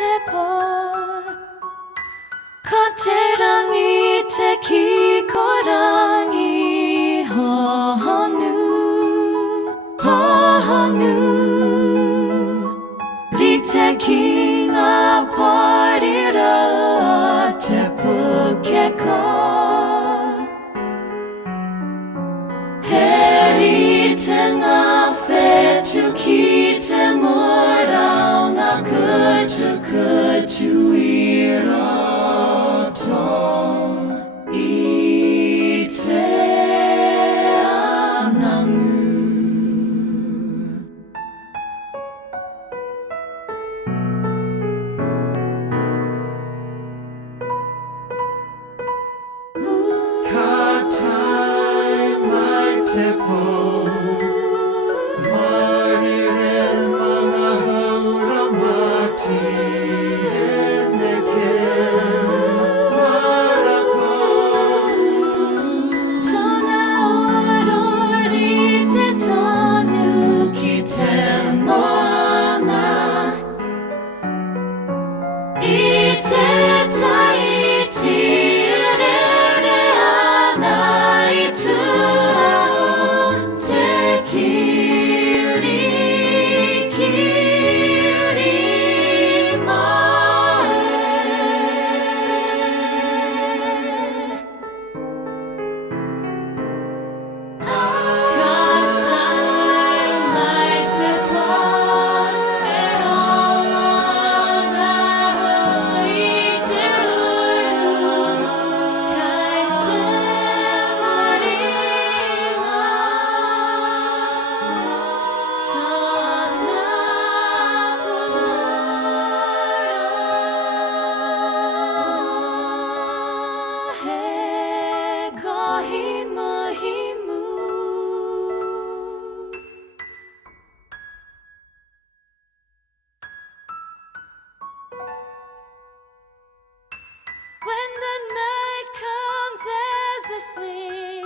te pō, ka te rangi te ki ko rangi hohonu, hohonu. Ri te kinga parira te pukeko, heri te ngā whetu ki te moraunga kutu I roto I te anangu. Ka Tae Mae Te Pō, Marire mga haura mati eneke marako. Tōna orori te tonu ki te moana, I te taiti rere ana I tua te kiri mai. Ka tae mai te pō, e rongonga I te ruru, kai te maringa, tōna ura, he kohimuhimu. When the night comes as a sleep,